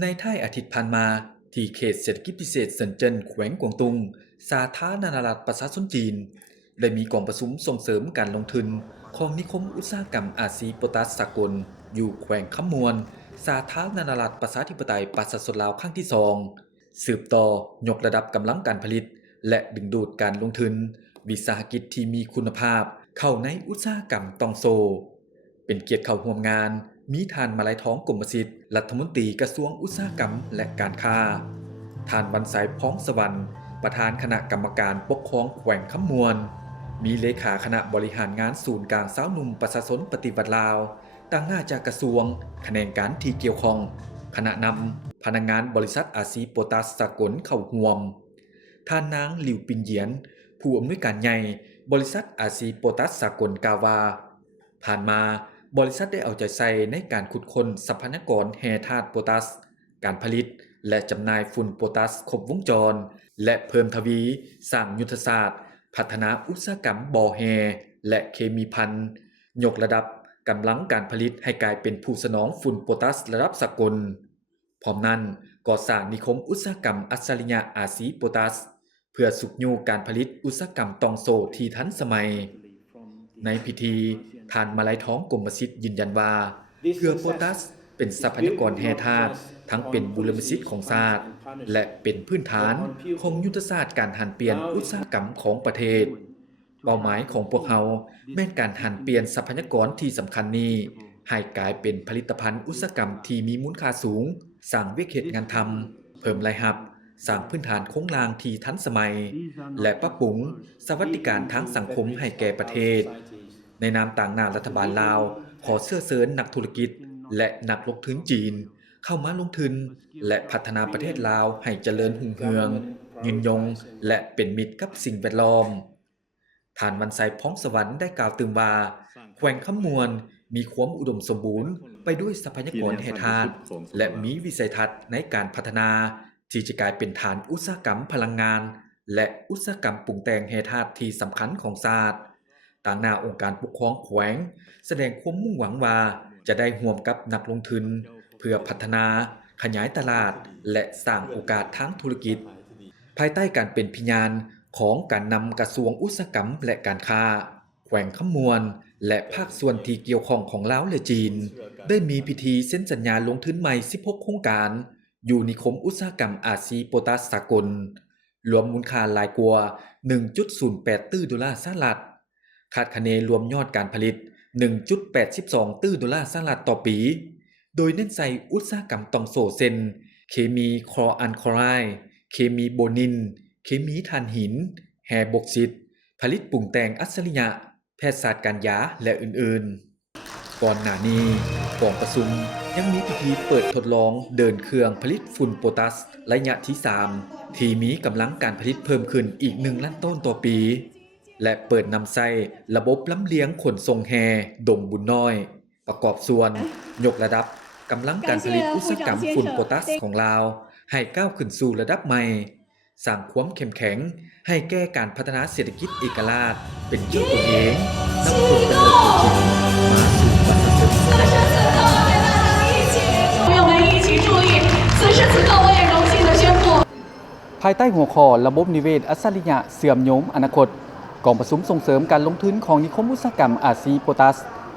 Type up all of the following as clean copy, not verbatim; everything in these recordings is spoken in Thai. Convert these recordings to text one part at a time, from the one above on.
ในท้ายอาทิตย์ผ่านมาที่เขตเศรษฐกิจพิเศษเซินเจิ้นแขวงกวางตุงสาธารณรัฐประชาชนจีนได้มีกองประชุมส่งเสริมการลงทุนของนิคมอุตสาหกรรมอาซีโปตัสสากลอยู่แขวงคำมวนสาธารณรัฐประชาธิปไตยประชาชนลาวครั้งที่2สืบต่อยกระดับกำลังการผลิตและดึงดูดการลงทุนวิสาหกิจที่มีคุณภาพเข้าในอุตสาหกรรมตองโซเป็นเกียรติเข้าร่วมงานมีท่านมาลัยท้องกรมสิทธิ์รัฐมนตรีกระทรวงอุตสาหกรรมและการค้าท่านบรรษัยพ้องสวรรค์ประธานคณะกรรมการปกครองแขวงคำมวนมีเลขาคณะบริหารงานศูนย์กลางสาวหนุ่มประชาชนปฏิบัติลาวต่างหน้าจากกระทรวงแขนงการที่เกี่ยวข้องคณะนำพนักงานบริษัทอาซีโปตัสสากลเข้าร่วมท่านนางหลิวปินเหยียนผู้อำนวยการใหญ่บริษัทอาซีโปตัสสากลกล่าวว่าผ่านมาบริษัทได้เอาใจใส่ในการขุดค้นทรัพยากรแร่ธาตุโพแทสการผลิตและจำหน่ายฝุ่นโพแทสครบวงจรและเพิ่มทวีสร้างยุทธศาสตร์พัฒนาอุตสาหกรรมบ่อแฮและเคมีภัณฑ์ยกระดับกำลังการผลิตให้กลายเป็นผู้สนองฝุ่นโพแทสระดับสากลพร้อมนั้นก่อสร้างนิคมอุตสาหกรรมอัจฉริยะอาซีโพแทสเพื่อสุกโยการผลิตอุตสาหกรรมตองโซที่ทันสมัยในพิธีท่านมาลัยท้องกรมสิทธิ์ยืนยันว่าเกลือโพแทสเป็นทรัพยากรแร่ธาตุทั้งเป็นบุรพสิทธิ์ของชาติและเป็นพื้นฐานของยุทธศาสตร์การหันเปลี่ยนอุตสาหกรรมของประเทศเป้าหมายของพวกเขาแม่นการหันเปลี่ยนทรัพยากรที่สำคัญนี้ให้กลายเป็นผลิตภัณฑ์อุตสาหกรรมที่มีมูลค่าสูงสร้างเวกเฮ็ดงานทำเพิ่มรายรับสร้างพื้นฐานโครงสร้างที่ทันสมัยและปรับปรุงสวัสดิการทางสังคมให้แก่ประเทศในนามต่างหน้ารัฐบาลลาวขอเสื้อเสริญนักธุรกิจและนักลงทุนจีนเข้ามาลงทุนและพัฒนาประเทศลาวให้เจริญรุ่งเรืองยืนยงและเป็นมิตรกับสิ่งแวดล้อมท่านวันไสพ้องสวรรค์ได้กล่าวตื่นว่าแขวงคำมวนมีความอุดมสมบูรณ์ไปด้วยทรัพยากรแร่ธาตุและมีวิสัยทัศน์ในการพัฒนาที่จะกลายเป็นฐานอุตสาหกรรมพลังงานและอุตสาหกรรมปรุงแต่งแร่ธาตุที่สำคัญของชาติต่างหน้าองค์การปกครองแขวงแสดงความมุ่งหวังว่าจะได้ร่วมกับนักลงทุนเพื่อพัฒนาขยายตลาดและสร้างโอกาสทางธุรกิจภายใต้การเป็นพยานของการนำกระทรวงอุตสาหกรรมและการค้าแขวงคำมวนและภาคส่วนที่เกี่ยวข้องของลาวและจีนได้มีพิธีเซ็นสัญญาลงทุนใหม่16โครงการอยู่นิคมอุตสาหกรรมอาซีโปตัสสากลรวมมูลค่าหลายกว่า 1.08 ตื้อดอลลาร์สหรัฐคาดคะเนรวมยอดการผลิต 1.82 ตื้อดอลลาร์สหรัฐต่อปีโดยเน้นใส่อุตสาหกรรมตองโซเซนเคมีคลออัลคลอไรด์เคมีโบนินเคมีถ่านหินแฮบกซิตผลิตปรุงแต่งอัจฉริยะแพทยศาสตร์การยาและอื่นๆก่อนหน้านี้กองประชุมยังมีพิธีเปิดทดลองเดินเครื่องผลิตฝุ่นโพแทสระยะที่3ที่มีกำลังการผลิตเพิ่มขึ้นอีก1ล้านต้นต่อปีและเปิดนำใช้ระบบลำเลียงขนส่งแฮดงบุญน้อยประกอบส่วนยกระดับกำลังการผลิตอุตสาหกรรมฝุ่นโพแทสของลาวให้ก้าวขึ้นสู่ระดับใหม่สร้างความเข้มแข็งให้แก้การพัฒนาเศรษฐกิจเอกราชเป็นชื่อตัวเองนำคนเป็นตัวจริงมาสู่ประชาชนภายใต้หัวข้อระบบนิเวศอัจฉริยะเสื่อมโยมอนาคตกองประชุมส่งเสริมการลงทุนของนิคมอุตสาหกรรมอาซีโพแทส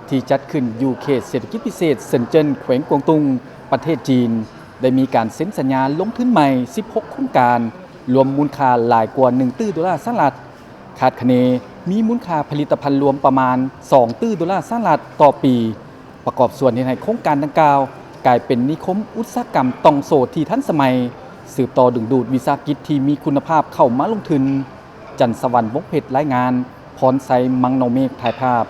ที่จัดขึ้นอยู่เขตเศรษฐกิจพิเศษเซินเจิ้นแขวงกวางตุงประเทศจีนได้มีการเซ็นสัญญาลงทุนใหม่16โครงการรวมมูลค่าหลายกว่า1ตื้อดอลลาร์สหรัฐคาดคะเนมีมูลค่าผลิตภัณฑ์รวมประมาณ2ตื้อดอลลาร์สหรัฐต่อปีประกอบส่วนให้โครงการดังกล่าวกลายเป็นนิคมอุตสาหกรรมตองโซที่ทันสมัยสืบต่อดึงดูดวิสาหกิจที่มีคุณภาพเข้ามาลงทุนจันทร์สวรรค์วงเพชรรายงานพรไซมังโนเมฆถ่ายภาพ